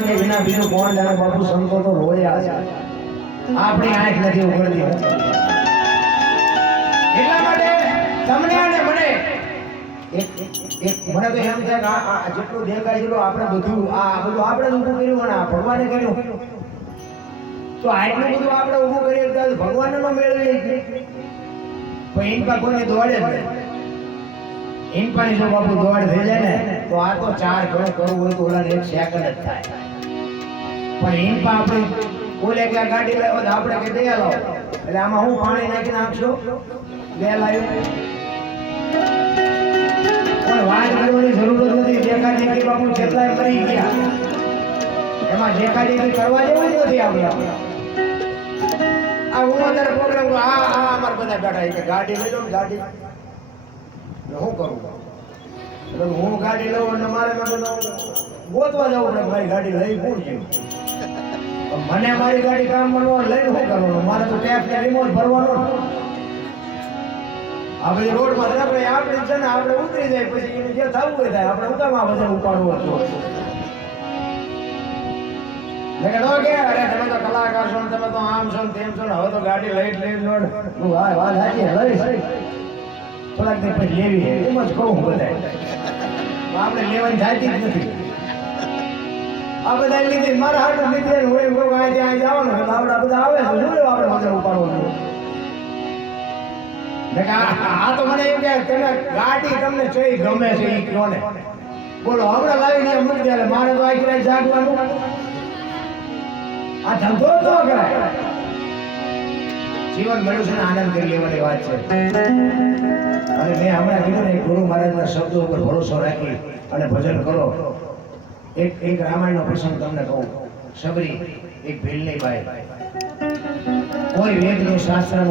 કે વિના બીજું કોણ જાણે બાપુ સંતો તો રોયા છે આપણી આંખ નથી ઉઘડતી એટલા માટે તમને અને મને મને તો એમ થાય કે આ જેટલું દેખાય એટલું આપણે બધું આપણે જ ઊભું કર્યું અને ભગવાને કર્યું તો આટલું બધું આપણે ઊભું કરીએ તો ભગવાનનો મેળવીએ પણ ઇનકા કોઈને દોડે જ ઇનકાની જો બાપુ દોડ થઈ જાય ને તો આ તો 4 ઘણું કરવું હોય તો ઓલા 1 સેકન્ડ જ થાય પણ ઇનકા આપણે બોલે કે ગાડી લાવો તો આપણે કે દે લાવો એટલે આમાં હું પાણી નાખીને આપશો બે લાવ્યો પણ વાત કરવાની જરૂર નથી દેખાદેખી બાપુ જેટલાય કરી ગયા એમાં દેખાદેખી કરવા જેવું જ નથી આપણે આ હું અત્યારે પ્રોગ્રામ અમારે બધા બેઠા કે ગાડી લઈ લો ને ગાડી શું કરું એટલે હું ગાડી લઉં અને મારે ગોતવા જવું પડે મારી ગાડી લઈ કોણ છે મને મારી ગાડી કામ મળવા લઈને શું કરવાનું મારે તો ટેપ ને રિમોટ ભરવાનો આ બધી રોડમાં આપણે છે ને આપણે ઉતરી જાય પછી એને જે થવું હોય થાય આપણે ઉતામાં વજન ઉપાડવું હતું અરે તમે તો કલાકાર છો તમે તો આમ છો તેમ છો હવે તો ગાડી લઈ લોડ વાત સાચી લઈશ થોડાક દિન પછી લેવી એમ જ કહું બધા આપણે લેવાની જાતી જ નથી આ બધા લીધી મારા હાથ લીધી હોય ત્યાં જવાનું આપડા બધા આવે છે શું આપણે વજન ઉપાડવાનું આ તો મને એમ કે તમે ગાડી તમને જોઈ ગમે છે એ કહો ને બોલો હમણાં લાવીને મૂકી દે મારે તો આખી રાત જાગવાનું આ ધંધો ન કરાય જીવન મળ્યું છે ને આનંદ કરી લેવાની વાત છે અને મેં હમણાં કીધું ને ગુરુ મહારાજના શબ્દો ઉપર ભરોસો રાખી અને ભજન કરો એક રામાયણનો પ્રસંગ તમને કહું સબરી એક ભીલની બાઈ કોઈ વેદનું શાસ્ત્ર